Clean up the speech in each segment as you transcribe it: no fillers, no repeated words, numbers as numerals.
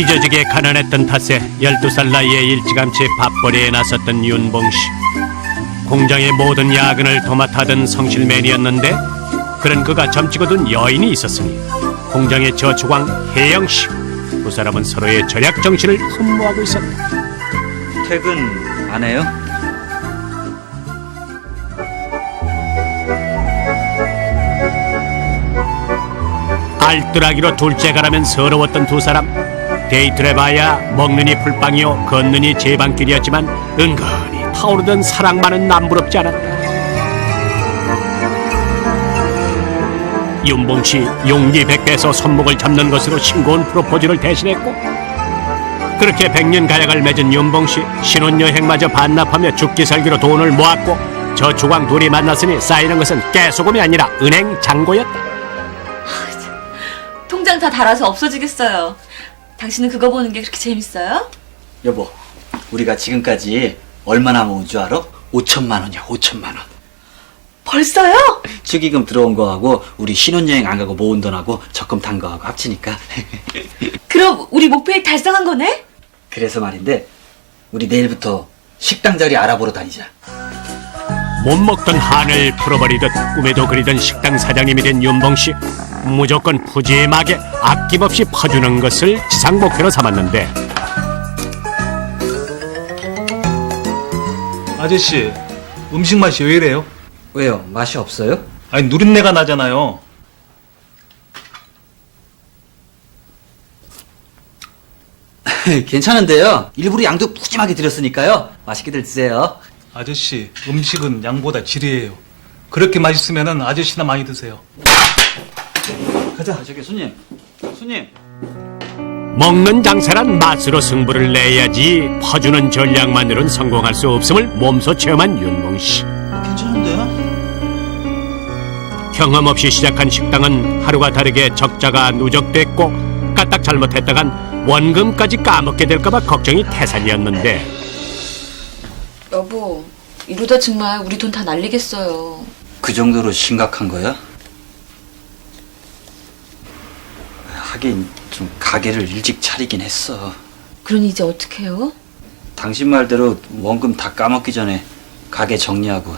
찢어지게 가난했던 탓에 12살 나이에 일찌감치 밥벌이에 나섰던 윤봉씨. 공장의 모든 야근을 도맡아든 성실맨이었는데 그런 그가 점찍어둔 여인이 있었으니 공장의 저축왕 혜영씨. 두 사람은 서로의 절약 정신을 흠모하고 있었다. 퇴근 안 해요? 알뜰하기로 둘째가라면 서러웠던 두 사람. 데이트를 해봐야 먹느니 풀빵이요 걷느니 제방길이었지만 은근히 타오르던 사랑만은 남부럽지 않았다. 윤봉씨 용기 100배에서 손목을 잡는 것으로 싱거운 프로포즈를 대신했고 그렇게 100년 가약을 맺은 윤봉씨. 신혼여행마저 반납하며 죽기 살기로 돈을 모았고 저축왕 둘이 만났으니 쌓이는 것은 깨소금이 아니라 은행 잔고였다. 통장 다 달아서 없어지겠어요. 당신은 그거 보는 게 그렇게 재밌어요? 여보, 우리가 지금까지 얼마나 모은 줄 알아? 5천만 원이야, 5천만 원. 벌써요? 축의금 들어온 거하고 우리 신혼여행 안 가고 모은 돈하고 적금 탄 거하고 합치니까. 그럼 우리 목표액 달성한 거네? 그래서 말인데 우리 내일부터 식당 자리 알아보러 다니자. 못 먹던 한을 풀어버리듯 꿈에도 그리던 식당 사장님이 된 윤봉씨. 무조건 푸짐하게 아낌없이 퍼주는 것을 지상 목표로 삼았는데 아저씨, 음식 맛이 왜 이래요? 왜요? 맛이 없어요? 아니, 누린내가 나잖아요. 괜찮은데요. 일부러 양도 푸짐하게 드렸으니까요. 맛있게들 드세요. 아저씨, 음식은 양보다 질이에요. 그렇게 맛있으면 아저씨나 많이 드세요. 가자. 저기 손님. 먹는 장사란 맛으로 승부를 내야지 퍼주는 전략만으로는 성공할 수 없음을 몸소 체험한 윤봉씨. 괜찮은데요? 경험 없이 시작한 식당은 하루가 다르게 적자가 누적됐고 까딱 잘못했다간 원금까지 까먹게 될까봐 걱정이 태산이었는데 여보, 이러다 정말 우리 돈 다 날리겠어요. 그 정도로 심각한 거야? 하긴 좀 가게를 일찍 차리긴 했어. 그러니 이제 어떡해요? 당신 말대로 원금 다 까먹기 전에 가게 정리하고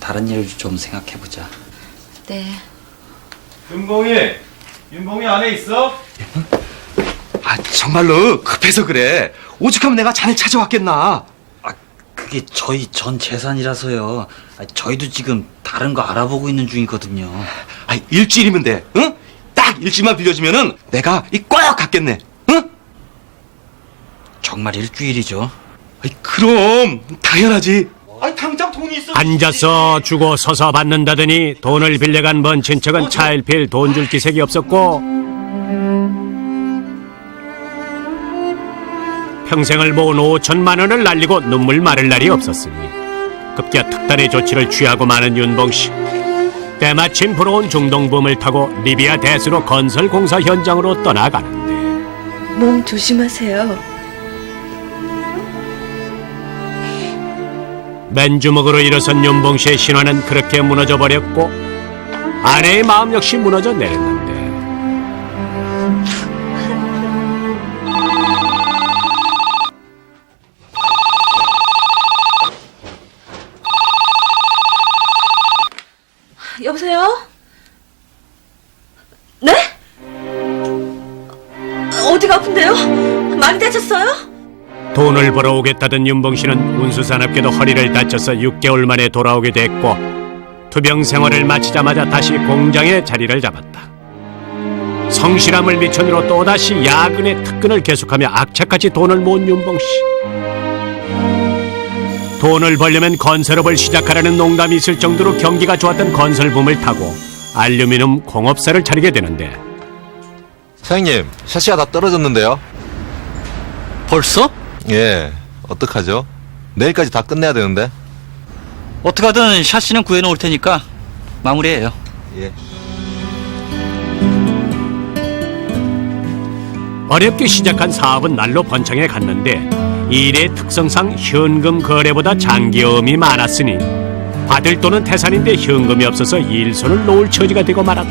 다른 일 좀 생각해보자. 네. 윤봉이 안에 있어? 아, 정말로 급해서 그래. 오죽하면 내가 자네 찾아왔겠나. 아, 그게 저희 전 재산이라서요. 저희도 지금 다른 거 알아보고 있는 중이거든요. 아, 일주일이면 돼. 응? 딱 일주일만 빌려주면은 내가 꼭 갚겠네. 응? 정말 일주일이죠. 아이, 그럼 당연하지. 아이, 당장 돈이 있어. 앉아서 주고 서서 받는다더니 돈을 빌려간 먼 친척은 차일피일 돈 줄 기색이 없었고 평생을 모은 5천만 원을 날리고 눈물 마를 날이 없었으니 급기야 특단의 조치를 취하고 마는 윤봉씨. 때마침 불어온 중동붐을 타고 리비아 대수로 건설 공사 현장으로 떠나가는데 몸 조심하세요. 맨주먹으로 일어선 윤봉씨의 신화는 그렇게 무너져 버렸고 아내의 마음 역시 무너져 내렸는데 여보세요? 네? 어디가 아픈데요? 많이 다쳤어요? 돈을 벌어오겠다던 윤봉씨는 운수산업계도 허리를 다쳐서 6개월 만에 돌아오게 됐고 투병 생활을 마치자마자 다시 공장에 자리를 잡았다. 성실함을 미천으로 또다시 야근의 특근을 계속하며 악착같이 돈을 모은 윤봉씨. 돈을 벌려면 건설업을 시작하라는 농담이 있을 정도로 경기가 좋았던 건설붐을 타고 알루미늄 공업사를 차리게 되는데 사장님, 샤시가 다 떨어졌는데요? 벌써? 예, 어떡하죠? 내일까지 다 끝내야 되는데. 어떡하든 샤시는 구해놓을 테니까 마무리해요. 예. 어렵게 시작한 사업은 날로 번창해 갔는데 일의 특성상 현금 거래보다 장기여음이 많았으니 받을 돈은 태산인데 현금이 없어서 일손을 놓을 처지가 되고 말았다.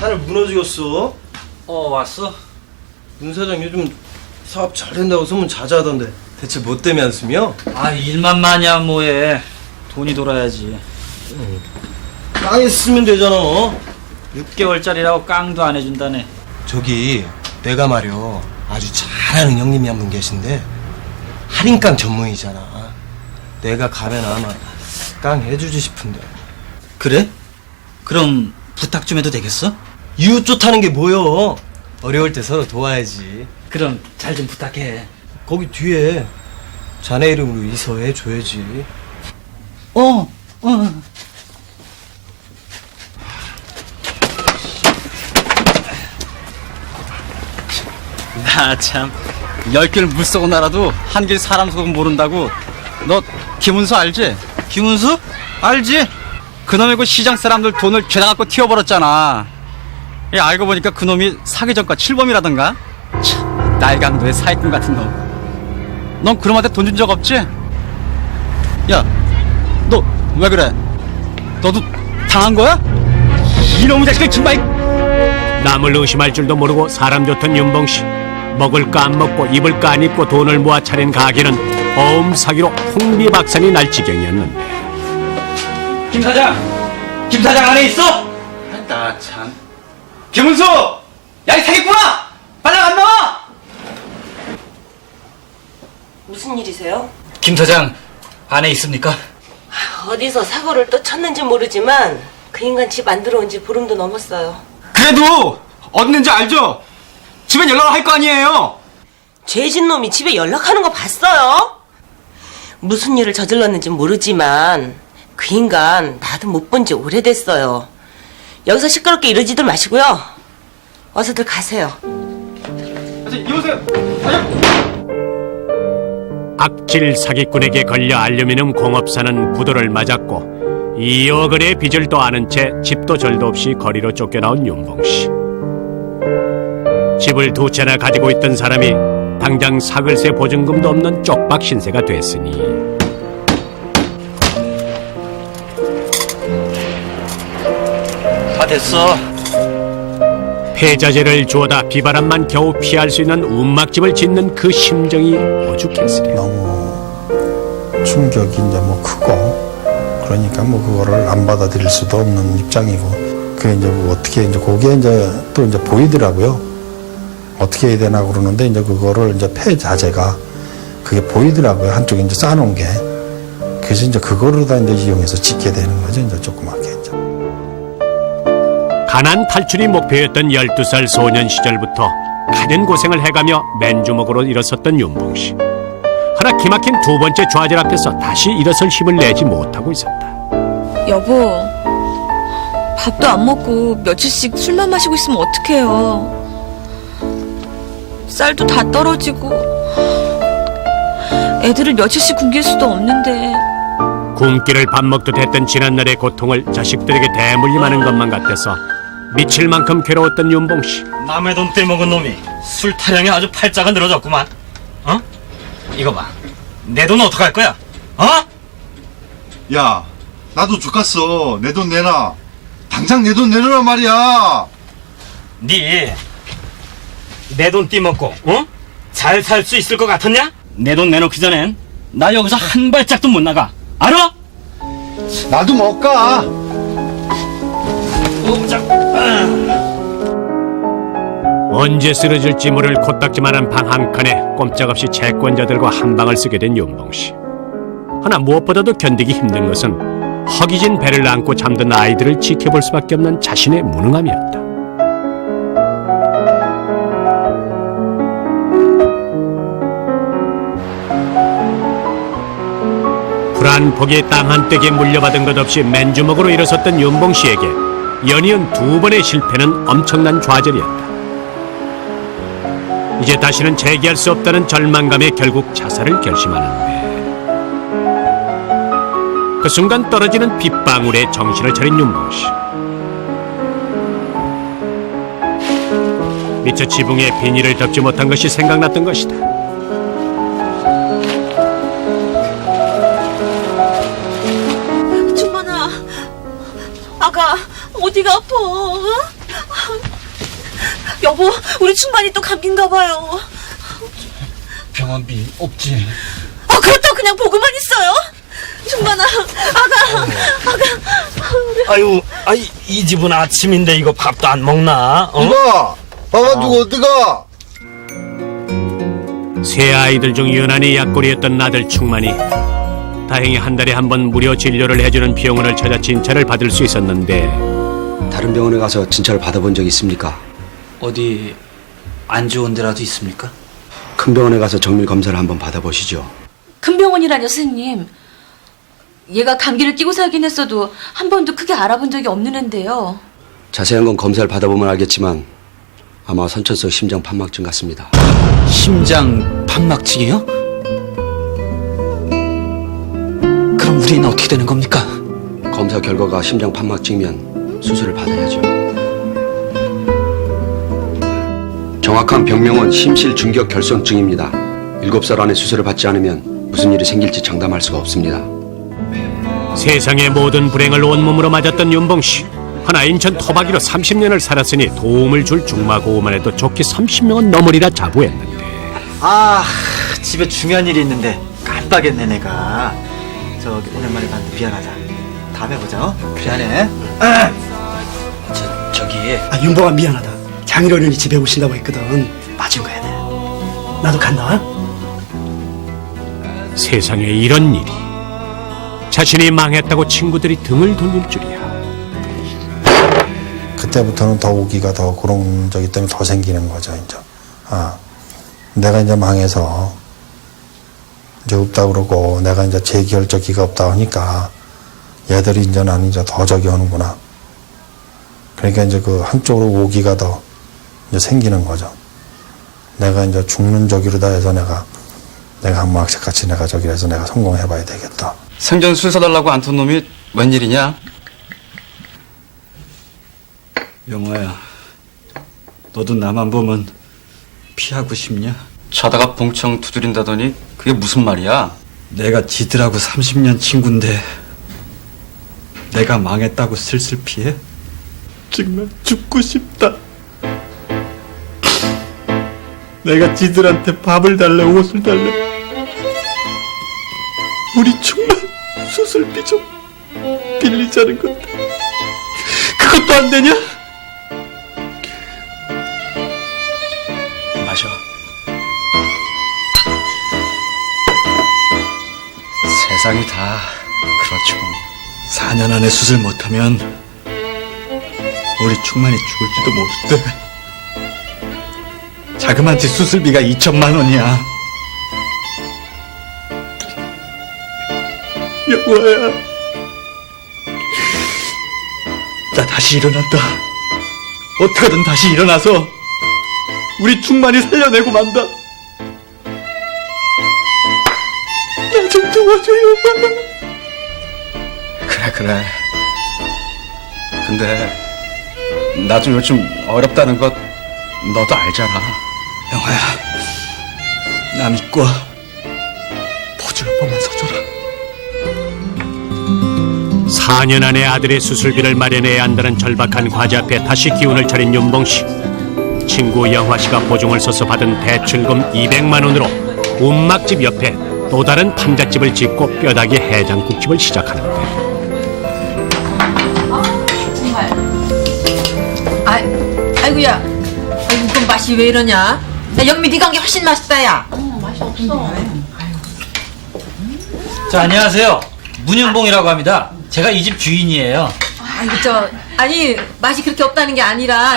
하늘 무너지겠어. 왔어? 윤 사장 요즘 사업 잘 된다고 소문 자주 하던데 대체 뭐 때문에 한숨이요? 일만 많이 하면 뭐해. 돈이 돌아야지. 땅에 쓰면 되잖아. 6개월짜리라고 깡도 안 해준다네. 저기 내가 말이요 아주 잘하는 형님이 한 분 계신데 할인깡 전문이잖아. 내가 가면 아마 깡 해주지 싶은데. 그래? 그럼 부탁 좀 해도 되겠어? 이웃 좋다는 게 뭐여? 어려울 때 서로 도와야지. 그럼 잘 좀 부탁해. 거기 뒤에 자네 이름으로 이서해 줘야지. 나 참 10개를 물 쏘고 날아도 한 길 사람 속은 모른다고. 너 김은수 알지? 김은수? 알지? 그놈이 그 시장 사람들 돈을 죄다 갖고 튀어버렸잖아. 야, 알고 보니까 그놈이 사기 전과 출범이라던가. 참, 날강도의 사기꾼 같은 놈. 넌 그놈한테 돈 준 적 없지? 야, 너 왜 그래? 너도 당한 거야? 이놈의 자식을 정말. 남을 의심할 줄도 모르고 사람 좋던 윤봉씨. 먹을 거 안 먹고 입을 거 안 입고 돈을 모아 차린 가게는 어음 사기로 풍비박산이 날 지경이었는데 김 사장! 김 사장 안에 있어? 나 참. 김은수! 야, 이 사기꾼아! 빨리 안 나와! 무슨 일이세요? 김 사장 안에 있습니까? 어디서 사고를 또 쳤는지 모르지만 그 인간 집 안 들어온 지 보름도 넘었어요. 그래도 어디 있는지 알죠? 집엔 연락을 할 거 아니에요? 죄진 놈이 집에 연락하는 거 봤어요? 무슨 일을 저질렀는지 모르지만 그 인간 나도 못 본 지 오래됐어요. 여기서 시끄럽게 이러지들 마시고요. 어서들 가세요. 이보세요. 악질 사기꾼에게 걸려 알루미늄 공업사는 부도를 맞았고 2억 원의 빚을 또 아는 채 집도 절도 없이 거리로 쫓겨나온 윤봉씨. 집을 2채나 가지고 있던 사람이 당장 사글세 보증금도 없는 쪽박 신세가 됐으니 다 됐어. 폐자재를 주워다 비바람만 겨우 피할 수 있는 움막집을 짓는 그 심정이 오죽했으랴. 너무 충격이 이제 뭐 크고 그러니까 뭐 그거를 안 받아들일 수도 없는 입장이고 그게 이제 뭐 어떻게 이제 그게 이제 또 이제 보이더라고요. 어떻게 해야 되나 그러는데 이제 그거를 이제 폐자재가 그게 보이더라고요. 한쪽에 이제 쌓아놓은 게. 그래서 이제 그거를 다 이제 이용해서 짓게 되는 거죠. 이제 조그맣게 이제. 가난 탈출이 목표였던 12살 소년 시절부터 가진 고생을 해가며 맨주먹으로 일어섰던 윤봉씨. 허나 기막힌 두 번째 좌절 앞에서 다시 일어설 힘을 내지 못하고 있었다. 여보, 밥도 안 먹고 며칠씩 술만 마시고 있으면 어떡해요. 쌀도 다 떨어지고 애들을 며칠씩 굶길 수도 없는데. 굶기를 밥 먹듯 했던 지난날의 고통을 자식들에게 대물림하는 것만 같아서 미칠 만큼 괴로웠던 윤봉씨. 남의 돈 떼먹은 놈이 술 타령이 아주 팔자가 늘어졌구만. 어? 이거 봐. 내 돈 어떡할 거야? 어? 야, 나도 죽겠어. 내 돈 내놔. 당장 내 돈 내놓으란 말이야. 내 돈 떼먹고 어? 잘 살 수 있을 것 같았냐? 내 돈 내놓기 전엔 나 여기서 한 발짝도 못 나가. 알아? 나도 못 가. 언제 쓰러질지 모를 코딱지만한 방 한 칸에 꼼짝없이 채권자들과 한 방을 쓰게 된 윤봉씨. 하나 무엇보다도 견디기 힘든 것은 허기진 배를 안고 잠든 아이들을 지켜볼 수밖에 없는 자신의 무능함이었다. 불안 폭이 땅 한 떼기에 물려받은 것 없이 맨주먹으로 일어섰던 윤봉씨에게 연이은 2번의 실패는 엄청난 좌절이었다. 이제 다시는 재기할 수 없다는 절망감에 결국 자살을 결심하는데 그 순간 떨어지는 빗방울에 정신을 차린 윤봉씨. 미처 지붕에 비닐을 덮지 못한 것이 생각났던 것이다. 준만아, 아가 어디가 아파? 여보, 여보, 우리 충만이 또 감기인가 봐요. 병원비 없지. 그렇다고 그냥 보고만 있어요? 충만아, 아가. 아유, 이 집은 아침인데 이거 밥도 안 먹나? 이봐, 밥 안 주고 어디 가? 세 아이들 중 유난히 약골이었던 아들 충만이 다행히 한 달에 한 번 무료 진료를 해주는 병원을 찾아 진찰을 받을 수 있었는데 다른 병원에 가서 진찰을 받아본 적 있습니까? 어디 안 좋은 데라도 있습니까? 큰 병원에 가서 정밀 검사를 한번 받아보시죠. 큰 병원이라뇨, 선생님. 얘가 감기를 끼고 살긴 했어도 한 번도 크게 알아본 적이 없는 앤데요. 자세한 건 검사를 받아보면 알겠지만 아마 선천성 심장 판막증 같습니다. 심장 판막증이요? 그럼 우리는 어떻게 되는 겁니까? 검사 결과가 심장 판막증이면 수술을 받아야죠. 정확한 병명은 심실중격 결손증입니다. 7살 안에 수술을 받지 않으면 무슨 일이 생길지 장담할 수가 없습니다. 세상의 모든 불행을 온몸으로 맞았던 윤봉씨. 하나 인천 토박이로 30년을 살았으니 도움을 줄 중마고우만 해도 좋게 30명은 넘으리라 자부했는데 집에 중요한 일이 있는데 깜빡했네 내가. 저기 오랜만에 봤는데 미안하다. 다음에 보자. 미안해. 저기 윤봉아 미안하다. 장인어른이 집에 오신다고 했거든. 마중 가야 돼. 나도 간다. 세상에 이런 일이 자신이 망했다고 친구들이 등을 돌릴 줄이야. 그때부터는 더 오기가 더 그런 저기 때문에 더 생기는 거죠, 이제. 내가 이제 망해서 이제 없다 그러고 내가 이제 재기혈적기가 없다 하니까 얘들이 이제 나는 이제 더 저기 하는구나. 그러니까 이제 그 한쪽으로 오기가 더 이제 생기는 거죠. 내가 이제 죽는 저기로다 해서 내가 한번 악착같이 내가 저기 해서 내가 성공해봐야 되겠다. 생전 술 사달라고 안 턴 놈이 웬일이냐? 영화야, 너도 나만 보면 피하고 싶냐? 자다가 봉창 두드린다더니 그게 무슨 말이야? 내가 지들하고 30년 친구인데 내가 망했다고 슬슬 피해? 정말 죽고 싶다. 내가 지들한테 밥을 달래, 옷을 달래. 우리 충만 수술비 좀 빌리자는 건데 그것도 안 되냐? 마셔. 세상이 다 그렇죠. 4년 안에 수술 못하면 우리 충만이 죽을지도 모른대. 자그마치 수술비가 2천만 원이야. 영화야, 나 다시 일어난다. 어떻게든 다시 일어나서 우리 충만이 살려내고 만다. 나 좀 도와줘, 영화. 그래. 근데 나 좀 요즘 어렵다는 것 너도 알잖아. 영화야, 나 믿고 포즈 한 번만 서줘라. 4년 안에 아들의 수술비를 마련해야 한다는 절박한 과제 앞에 다시 기운을 차린 윤봉씨. 친구 영화씨가 보증을 서서 받은 대출금 200만 원으로 운막집 옆에 또 다른 판잣집을 짓고 뼈다귀 해장국집을 시작하는데 아이고야, 그 맛이 왜 이러냐? 야, 영미 네가 한 게 훨씬 맛있다, 야. 맛이 없어. 자, 안녕하세요. 문윤봉이라고 합니다. 제가 이 집 주인이에요. 아니 맛이 그렇게 없다는 게 아니라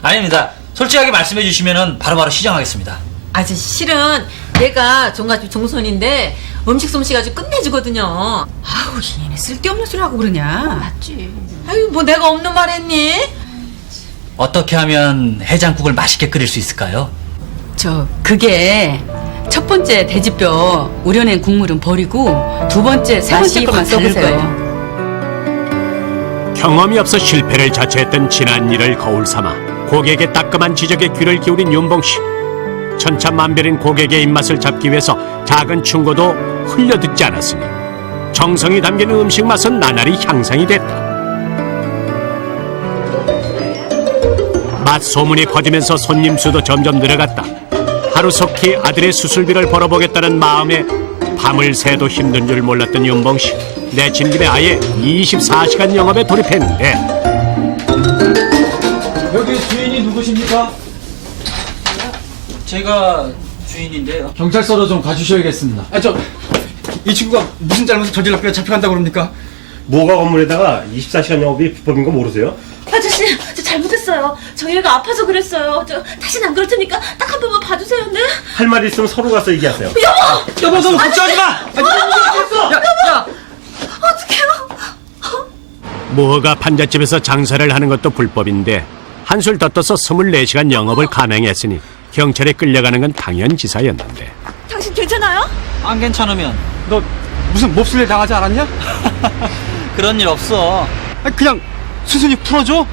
아닙니다. 솔직하게 말씀해 주시면 바로바로 시정하겠습니다. 실은 얘가 종갓집 종손인데 음식 솜씨가 아주 끝내주거든요. 아우, 얘네 쓸데없는 소리 하고 그러냐? 맞지. 아유, 뭐 내가 없는 말 했니? 어떻게 하면 해장국을 맛있게 끓일 수 있을까요? 그게 첫 번째 돼지뼈 우려낸 국물은 버리고 두 번째, 세 번째 것만 써보세요. 경험이 없어 실패를 자처했던 지난 일을 거울 삼아 고객의 따끔한 지적에 귀를 기울인 윤봉씨. 천차만별인 고객의 입맛을 잡기 위해서 작은 충고도 흘려듣지 않았으니 정성이 담긴 음식 맛은 나날이 향상이 됐다. 맛 소문이 퍼지면서 손님 수도 점점 늘어갔다. 하루속히 아들의 수술비를 벌어보겠다는 마음에 밤을 새도 힘든 줄 몰랐던 윤봉씨. 내친 김에 아예 24시간 영업에 돌입했는데 여기 주인이 누구십니까? 제가 주인인데요. 경찰서로 좀 가주셔야겠습니다. 이 친구가 무슨 잘못을 저질렀길래 잡혀간다고 그럽니까? 뭐가 건물에다가 24시간 영업이 불법인 거 모르세요? 아저씨, 저 잘못했어요. 저희 애가 아파서 그랬어요. 저 다시는 안 그럴 테니까 딱 한 번만 봐주세요, 네? 할 말 있으면 서로 가서 얘기하세요. 여보, 너 걱정하지 마! 야! 어떡해요? 무허가 판잣집에서 장사를 하는 것도 불법인데 한술 더 떠서 24시간 영업을 감행했으니 경찰에 끌려가는 건 당연지사였는데 당신 괜찮아요? 안 괜찮으면 너 무슨 몹쓸 일 당하지 않았냐? 그런 일 없어. 그냥 순순히 풀어줘.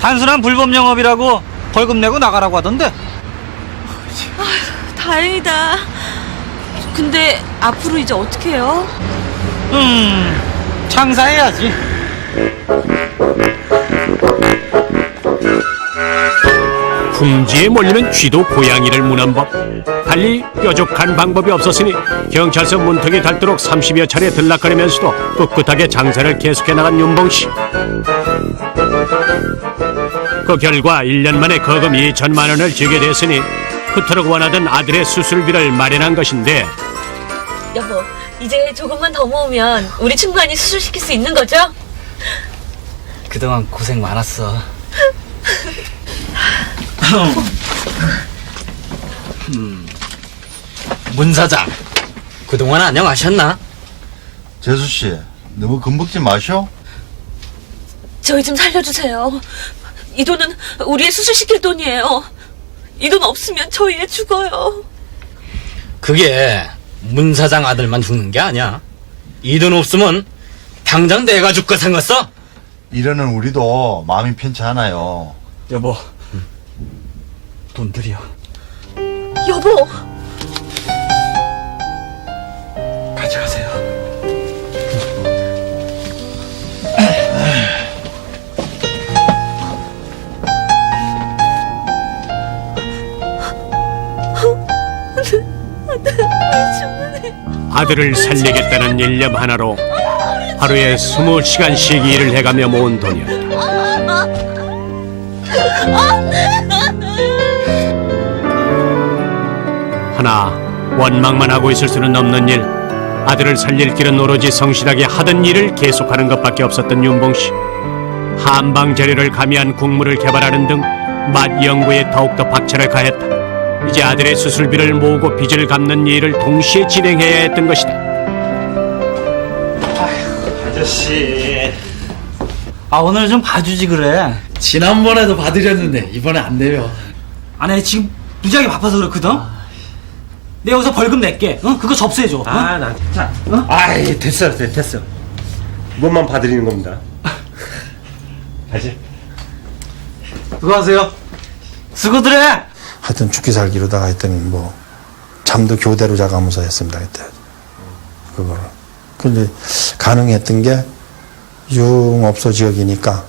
단순한 불법 영업이라고 벌금 내고 나가라고 하던데. 다행이다. 근데 앞으로 이제 어떻게 해요? 장사해야지. 궁지에 몰리면 쥐도 고양이를 무는 법. 달리 뾰족한 방법이 없었으니 경찰서 문턱이 닳도록 30여 차례 들락거리면서도 꿋꿋하게 장사를 계속해 나간 윤봉씨. 그 결과 1년 만에 거금 2천만 원을 쥐게 됐으니 그토록 원하던 아들의 수술비를 마련한 것인데 여보, 이제 조금만 더 모으면 우리 충분히 수술시킬 수 있는 거죠? 그동안 고생 많았어. 문 사장, 그동안 안녕하셨나? 재수씨, 너무 겁먹지 마셔. 저희 좀 살려주세요. 이 돈은 우리 애 수술시킬 돈이에요. 이 돈 없으면 저희 애 죽어요. 그게 문 사장 아들만 죽는 게 아니야. 이 돈 없으면 당장 내가 죽고 생겼어. 이러는 우리도 마음이 편치 않아요. 여보, 돈 드려. 여보! 가져가세요. 아들을 살리겠다는 일념 하나로 하루에 20시간씩 일을 해가며 모은 돈이었다. 하나 원망만 하고 있을 수는 없는 일. 아들을 살릴 길은 오로지 성실하게 하던 일을 계속하는 것밖에 없었던 윤봉씨. 한방 재료를 가미한 국물을 개발하는 등 맛 연구에 더욱더 박차를 가했다. 이제 아들의 수술비를 모으고 빚을 갚는 일을 동시에 진행해야 했던 것이다. 아저씨. 오늘 좀 봐주지 그래. 지난번에도 봐드렸는데 이번에 안 돼요. 아니 지금 무지하게 바빠서 그렇거든. 내가 여기서 벌금 낼게. 응? 그거 접수해줘. 나 자. 아이, 됐어. 이번만 봐드리는 겁니다. 다시. 수고하세요. 수고들 해. 하여튼 죽기 살기로다가 하여튼 뭐 잠도 교대로 자가면서 했습니다 그때. 그거를. 근데 가능했던 게 유흥업소 지역이니까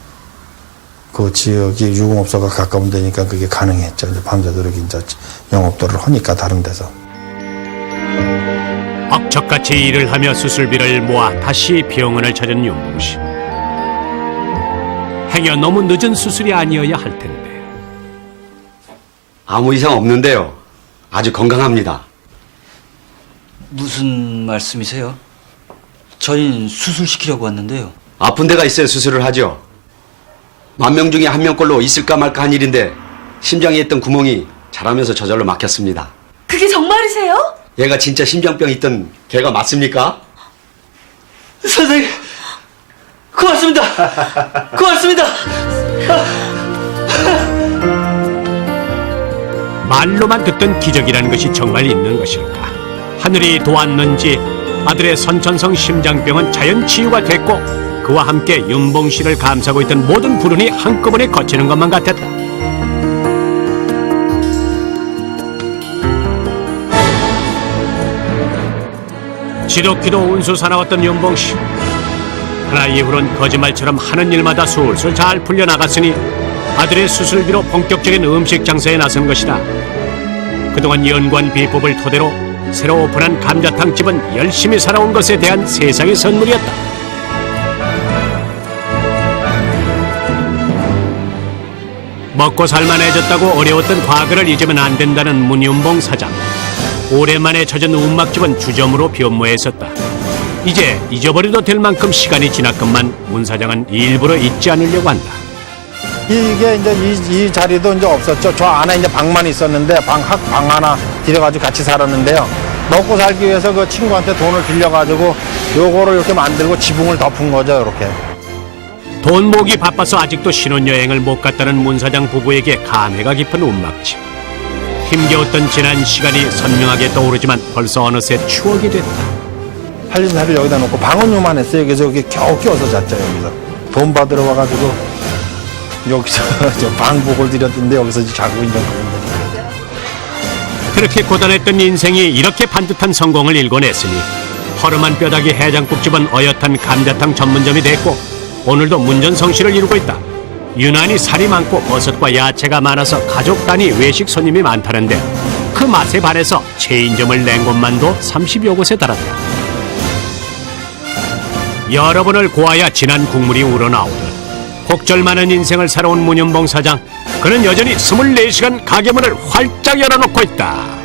그 지역이 유흥업소가 가까운 데니까 그게 가능했죠. 이제 밤새도록 이제 영업도를 하니까 다른 데서. 억척같이 일을 하며 수술비를 모아 다시 병원을 찾은 윤봉씨. 행여 너무 늦은 수술이 아니어야 할 텐데. 아무 이상 없는데요. 아주 건강합니다. 무슨 말씀이세요? 저희는 수술시키려고 왔는데요. 아픈 데가 있어야 수술을 하죠. 10,000명 중에 1명꼴로 있을까 말까 한 일인데 심장에 있던 구멍이 자라면서 저절로 막혔습니다. 그게 정말이세요? 얘가 진짜 심장병 있던 걔가 맞습니까? 선생님, 고맙습니다. 고맙습니다. 말로만 듣던 기적이라는 것이 정말 있는 것일까? 하늘이 도왔는지 아들의 선천성 심장병은 자연 치유가 됐고 그와 함께 윤봉씨를 감싸고 있던 모든 불운이 한꺼번에 거치는 것만 같았다. 지독히도 운수 사나웠던 윤봉씨. 하나 이후론 거짓말처럼 하는 일마다 술술 잘 풀려나갔으니 아들의 수술비로 본격적인 음식 장사에 나선 것이다. 그동안 연구한 비법을 토대로 새로 오픈한 감자탕집은 열심히 살아온 것에 대한 세상의 선물이었다. 먹고 살만해졌다고 어려웠던 과거를 잊으면 안 된다는 문윤봉 사장. 오랜만에 찾은 운막집은 주점으로 변모했었다. 이제 잊어버려도 될 만큼 시간이 지났건만 문 사장은 일부러 잊지 않으려고 한다. 이게 이제 이 자리도 이제 없었죠. 저 안에 이제 방만 있었는데 방 하나 들여가지고 같이 살았는데요. 먹고 살기 위해서 그 친구한테 돈을 빌려가지고 요거를 이렇게 만들고 지붕을 덮은 거죠, 이렇게. 돈 모으기 바빠서 아직도 신혼여행을 못 갔다는 문 사장 부부에게 감회가 깊은 운막집. 힘겨웠던 지난 시간이 선명하게 떠오르지만 벌써 어느새 추억이 됐다. 살림살이를 여기다 놓고 방은 요만했어요. 그래서 여기 겨우 끼워서 잤죠, 여기서. 돈 받으러 와가지고 여기서 저 방복을 드렸던데 여기서 자고 있는 겁니다. 그렇게 고단했던 인생이 이렇게 반듯한 성공을 일궈냈으니 허름한 뼈다귀 해장국집은 어엿한 감자탕 전문점이 됐고 오늘도 문전성시를 이루고 있다. 유난히 살이 많고 버섯과 야채가 많아서 가족 단위 외식 손님이 많다는데 그 맛에 반해서 체인점을 낸 곳만도 30여 곳에 달았다. 여러 번을 고아야 진한 국물이 우러나오듯 곡절 많은 인생을 살아온 문윤봉 사장, 그는 여전히 24시간 가게문을 활짝 열어놓고 있다.